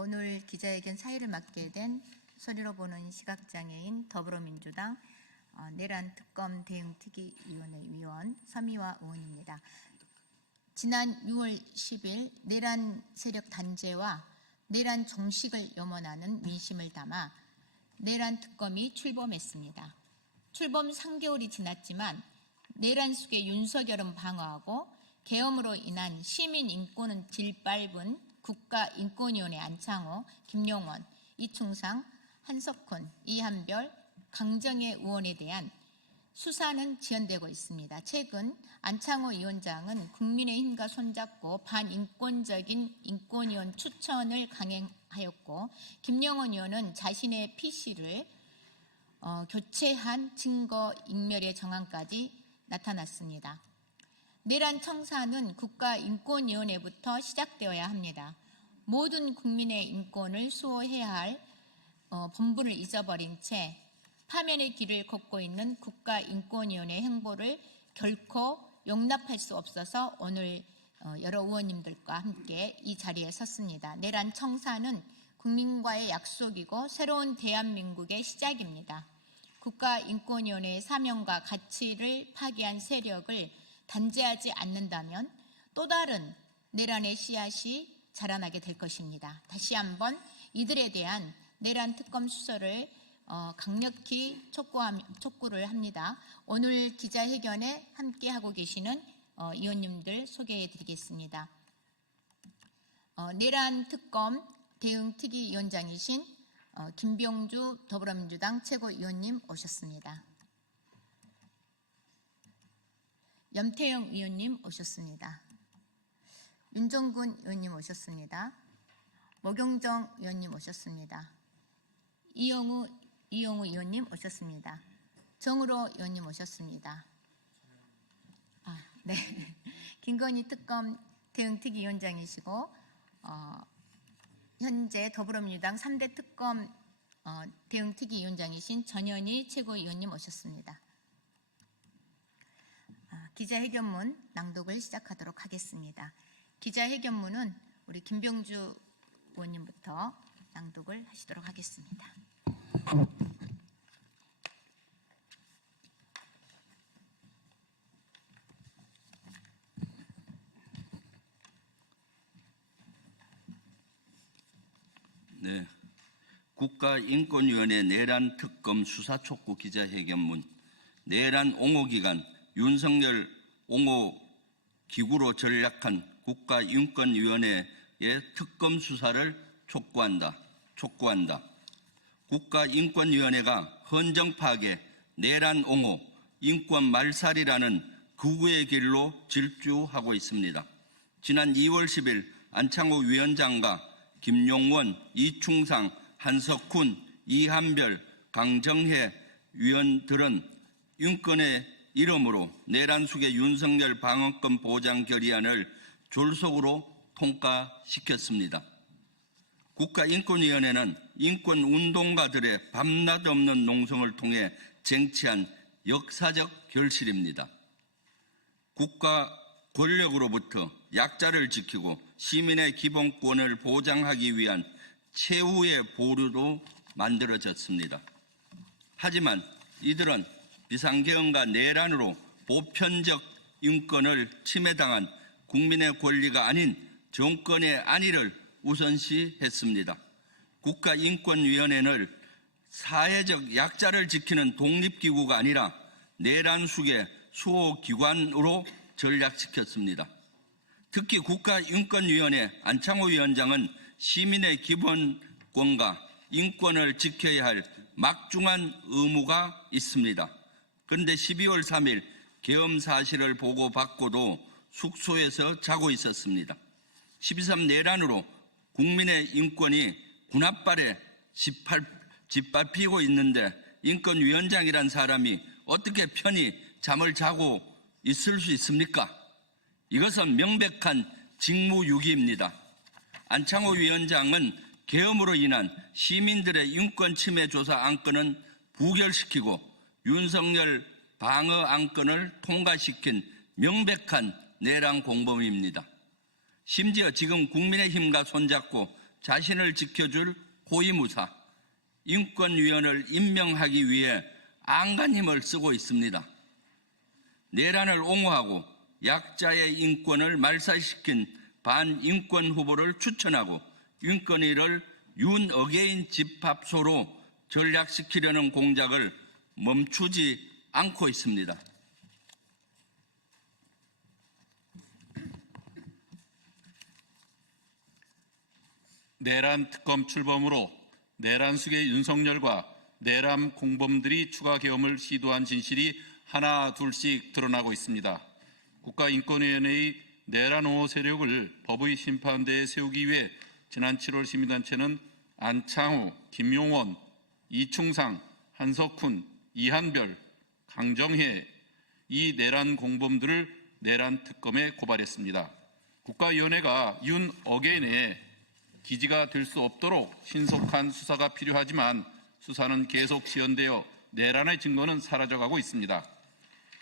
오늘 기자회견 사의를 맡게 된 소리로 보는 시각장애인 더불어민주당 어, 내란 특검 대응특위위원회 위원 서미화 의원입니다. 지난 6월 10일 내란 세력 단죄와 내란 종식을 염원하는 민심을 담아 내란 특검이 출범했습니다. 출범 3개월이 지났지만 내란 속의 윤석열은 방어하고 계엄으로 인한 시민 인권은 질밟은 국가인권위원회 안창호, 김용원, 이충상, 한석훈, 이한별, 강정혜 의원에 대한 수사는 지연되고 있습니다. 최근 안창호 위원장은 국민의힘과 손잡고 반인권적인 인권위원 추천을 강행하였고 김영원 의원은 자신의 PC를 어, 교체한 증거 인멸의 정황까지 나타났습니다. 내란 청사는 국가인권위원회부터 시작되어야 합니다. 모든 국민의 인권을 수호해야 할 어, 본분을 잊어버린 채 파면의 길을 걷고 있는 국가인권위원회 행보를 결코 용납할 수 없어서 오늘 어, 여러 의원님들과 함께 이 자리에 섰습니다. 내란 청사는 국민과의 약속이고 새로운 대한민국의 시작입니다. 국가인권위원회의 사명과 가치를 파기한 세력을 단죄하지 않는다면 또 다른 내란의 씨앗이 자라나게 될 것입니다. 다시 한번 이들에 대한 내란 특검 수사를 어, 강력히 촉구를 합니다. 오늘 기자회견에 함께하고 계시는 어, 의원님들 소개해 드리겠습니다. 어, 내란 특검 대응특위위원장이신 어, 김병주 더불어민주당 최고위원님 오셨습니다. 염태영 의원님 오셨습니다. 윤정군 의원님 오셨습니다. 모경정 의원님 오셨습니다. 이영우 이영우 의원님 오셨습니다. 정우로 의원님 오셨습니다. 아, 네. 김건희 특검 대응특위위원장이시고 어, 현재 더불어민주당 3대 특검 어, 대응특위위원장이신 전현희 최고위원님 오셨습니다. 아, 기자회견문 낭독을 시작하도록 하겠습니다. 기자회견문은 우리 김병주 의원님부터 낭독을 하시도록 하겠습니다. 네. 국가인권위원회 내란 특검 수사 촉구 기자회견문 내란 옹호 기간 윤석열 옹호 기구로 전략한 국가인권위원회의 특검 수사를 촉구한다. 촉구한다. 국가인권위원회가 헌정 파괴, 내란 옹호, 인권 말살이라는 극우의 길로 질주하고 있습니다. 지난 2월 10일 안창호 위원장과 김용원, 이충상, 한석훈, 이한별, 강정혜 위원들은 윤권의 이름으로 내란 속의 윤석열 방어권 보장 결의안을 졸속으로 통과시켰습니다. 국가인권위원회는 인권운동가들의 밤낮 없는 농성을 통해 쟁취한 역사적 결실입니다. 국가 권력으로부터 약자를 지키고 시민의 기본권을 보장하기 위한 최후의 보루로 만들어졌습니다. 하지만 이들은 비상계엄과 내란으로 보편적 인권을 침해당한 국민의 권리가 아닌 정권의 안위를 우선시했습니다. 국가인권위원회는 사회적 약자를 지키는 독립기구가 아니라 내란 속의 수호기관으로 전략시켰습니다. 특히 국가인권위원회 안창호 위원장은 시민의 기본권과 인권을 지켜야 할 막중한 의무가 있습니다. 그런데 12월 3일 계엄 사실을 보고받고도 숙소에서 자고 있었습니다. 12.3 내란으로 국민의 인권이 군합발에 짓밟, 짓밟히고 있는데 인권위원장이란 사람이 어떻게 편히 잠을 자고 있을 수 있습니까? 이것은 명백한 직무유기입니다. 안창호 위원장은 계엄으로 인한 시민들의 인권 침해 조사 안건은 부결시키고 윤석열 방어 안건을 통과시킨 명백한 내란 공범입니다. 심지어 지금 국민의힘과 손잡고 자신을 지켜줄 고위무사, 인권위원을 임명하기 위해 안간 힘을 쓰고 있습니다. 내란을 옹호하고 약자의 인권을 말살시킨 반인권 후보를 추천하고 인권위를 윤어게인 집합소로 전략시키려는 공작을 멈추지 않고 있습니다. 내란 특검 출범으로 내란 숙의 윤석열과 내란 공범들이 추가 계엄을 시도한 진실이 하나 둘씩 드러나고 있습니다. 국가인권위원회의 내란 옹호 세력을 법의 심판대에 세우기 위해 지난 7월 시민단체는 안창호, 김용원, 이충상, 한석훈, 이한별, 강정혜 이 내란 공범들을 내란 특검에 고발했습니다. 국가위원회가 윤 어게인의 기지가 될 수 없도록 신속한 수사가 필요하지만 수사는 계속 지연되어 내란의 증거는 사라져가고 있습니다.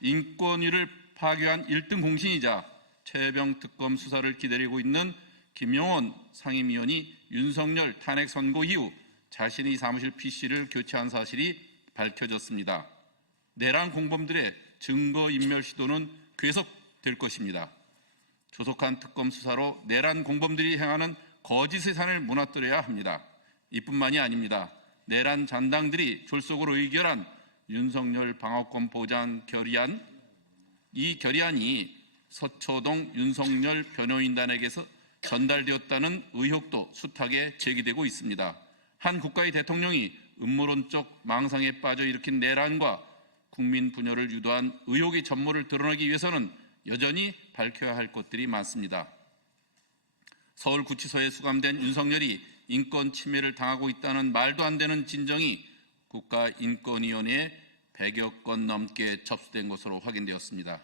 인권위를 파괴한 1등 공신이자 최병 특검 수사를 기다리고 있는 김용원 상임위원이 윤석열 탄핵 선고 이후 자신의 사무실 PC를 교체한 사실이 밝혀졌습니다. 내란 공범들의 증거 인멸 시도는 계속될 것입니다. 조속한 특검 수사로 내란 공범들이 행하는 거짓의 산을 무너뜨려야 합니다. 이뿐만이 아닙니다. 내란 잔당들이 졸속으로 의결한 윤석열 방어권 보장 결의안 이 결의안이 서초동 윤석열 변호인단에게서 전달되었다는 의혹도 숱하게 제기되고 있습니다. 한 국가의 대통령이 음모론적 망상에 빠져 일으킨 내란과 국민 분열을 유도한 의혹의 전모를 드러내기 위해서는 여전히 밝혀야 할 것들이 많습니다. 서울구치소에 수감된 윤석열이 인권 침해를 당하고 있다는 말도 안 되는 진정이 국가인권위원회에 100여 건 넘게 접수된 것으로 확인되었습니다.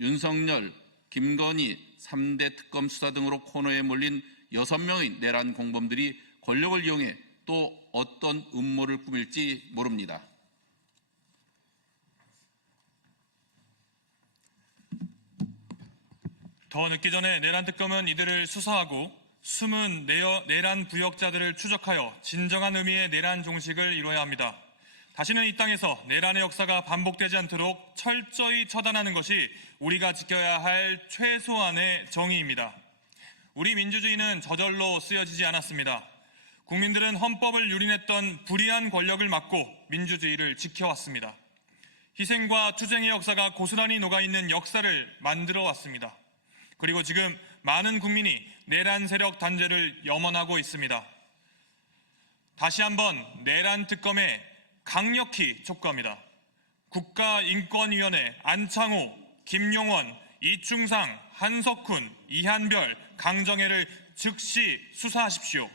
윤석열, 김건희 3대 특검 수사 등으로 코너에 몰린 6명의 내란 공범들이 권력을 이용해 또 어떤 음모를 꾸밀지 모릅니다. 더 늦기 전에 내란 특검은 이들을 수사하고 숨은 내란 부역자들을 추적하여 진정한 의미의 내란 종식을 이뤄야 합니다. 다시는 이 땅에서 내란의 역사가 반복되지 않도록 철저히 처단하는 것이 우리가 지켜야 할 최소한의 정의입니다. 우리 민주주의는 저절로 쓰여지지 않았습니다. 국민들은 헌법을 유린했던 불의한 권력을 막고 민주주의를 지켜왔습니다. 희생과 투쟁의 역사가 고스란히 녹아있는 역사를 만들어 왔습니다. 그리고 지금 많은 국민이 내란 세력 단죄를 염원하고 있습니다. 다시 한번 내란 특검에 강력히 촉구합니다. 국가인권위원회 안창호, 김용원, 이충상, 한석훈, 이한별, 강정혜를 즉시 수사하십시오.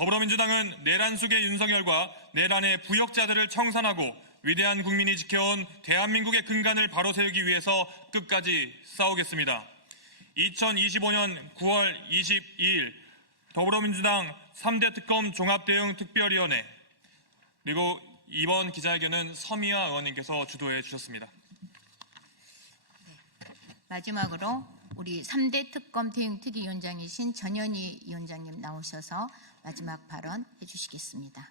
더불어민주당은 내란 속의 윤석열과 내란의 부역자들을 청산하고 위대한 국민이 지켜온 대한민국의 근간을 바로 세우기 위해서 끝까지 싸우겠습니다. 2025년 9월 22일 더불어민주당 3대 특검 종합대응 특별위원회 그리고 이번 기자회견은 서미아 의원님께서 주도해 주셨습니다. 마지막으로 우리 3대 특검 대응 특위위원장이신 전현희 위원장님 나오셔서 마지막 발언 해주시겠습니다.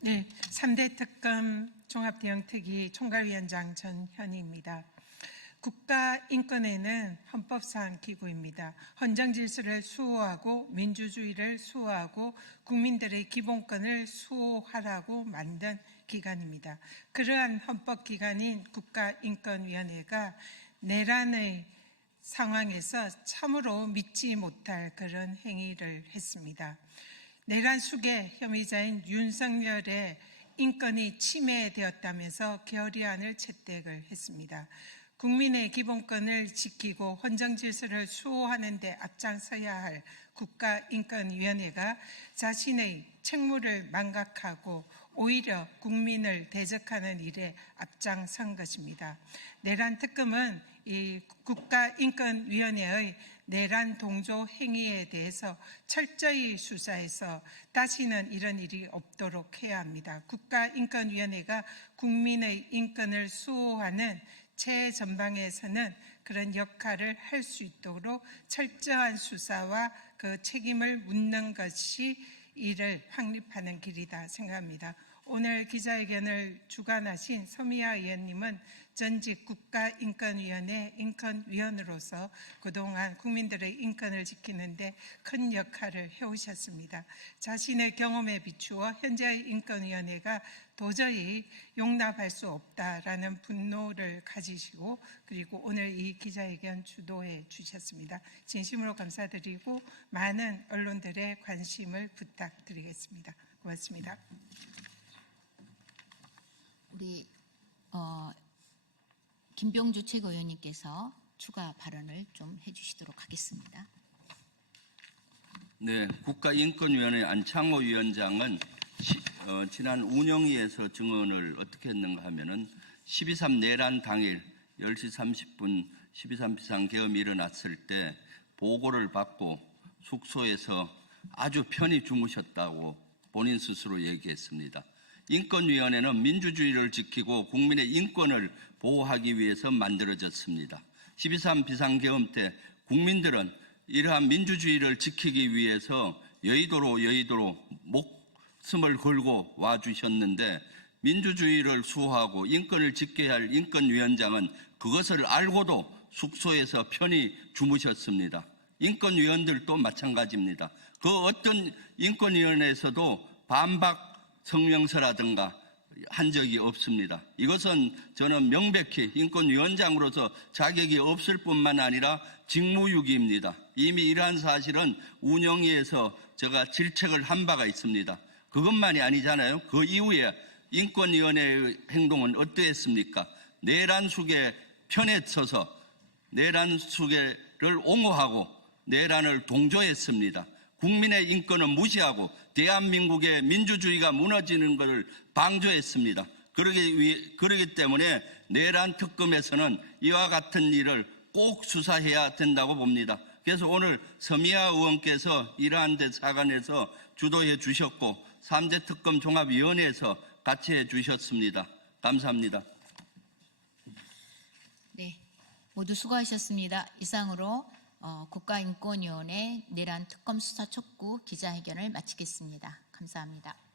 네, 3대 특검 종합대응특위 총괄위원장 전현희입니다. 국가 인권회는 헌법상 기구입니다. 헌정 질서를 수호하고 민주주의를 수호하고 국민들의 기본권을 수호하라고 만든 기관입니다. 그러한 헌법 기관인 국가인권위원회가 내란의 상황에서 참으로 믿지 못할 그런 행위를 했습니다. 내란 숙의 혐의자인 윤석열의 인권이 침해되었다면서 결의안을 채택을 했습니다. 국민의 기본권을 지키고 헌정 질서를 수호하는 데 앞장서야 할 국가인권위원회가 자신의 책무를 망각하고 오히려 국민을 대적하는 일에 앞장선 것입니다. 내란 특검은 이 국가인권위원회의 내란 동조 행위에 대해서 철저히 수사해서 다시는 이런 일이 없도록 해야 합니다. 국가인권위원회가 국민의 인권을 수호하는 최전방에서는 그런 역할을 할 수 있도록 철저한 수사와 그 책임을 묻는 것이 이를 확립하는 길이다 생각합니다. 오늘 기자회견을 주관하신 서미아 의원님은 전직 국가인권위원회 인권위원으로서 그동안 국민들의 인권을 지키는데 큰 역할을 해오셨습니다. 자신의 경험에 비추어 현재의 인권위원회가 도저히 용납할 수 없다라는 분노를 가지시고 그리고 오늘 이 기자회견 주도해 주셨습니다. 진심으로 감사드리고 많은 언론들의 관심을 부탁드리겠습니다. 고맙습니다. 우리 어, 김병주 최고위원님께서 추가 발언을 좀 해주시도록 하겠습니다. 네, 국가인권위원회 안창호 위원장은 시- 어, 지난 운영위에서 증언을 어떻게 했는가 하면은 12.3 내란 당일 10시 30분 12.3 비상계엄이 일어났을 때 보고를 받고 숙소에서 아주 편히 주무셨다고 본인 스스로 얘기했습니다. 인권위원회는 민주주의를 지키고 국민의 인권을 보호하기 위해서 만들어졌습니다. 12.3 비상계엄 때 국민들은 이러한 민주주의를 지키기 위해서 여의도로 여의도로 목숨을 걸고 와주셨는데 민주주의를 수호하고 인권을 지켜야 할 인권위원장은 그것을 알고도 숙소에서 편히 주무셨습니다. 인권위원들도 마찬가지입니다. 그 어떤 인권위원회에서도 반박 성명서라든가 한 적이 없습니다. 이것은 저는 명백히 인권위원장으로서 자격이 없을 뿐만 아니라 직무유기입니다. 이미 이러한 사실은 운영위에서 제가 질책을 한 바가 있습니다. 그것만이 아니잖아요. 그 이후에 인권위원회의 행동은 어떠했습니까? 내란 숙의 편에 서서 내란 수계를 옹호하고 내란을 동조했습니다. 국민의 인권은 무시하고 대한민국의 민주주의가 무너지는 것을 방조했습니다. 그러기, 위, 그러기 때문에 내란 특검에서는 이와 같은 일을 꼭 수사해야 된다고 봅니다. 그래서 오늘 서미아 의원께서 이러한 데 사관에서 주도해 주셨고 3대 특검 종합위원회에서 같이 해 주셨습니다. 감사합니다. 네, 모두 수고하셨습니다. 이상으로 어, 국가인권위원회 내란 특검 수사 촉구 기자회견을 마치겠습니다. 감사합니다.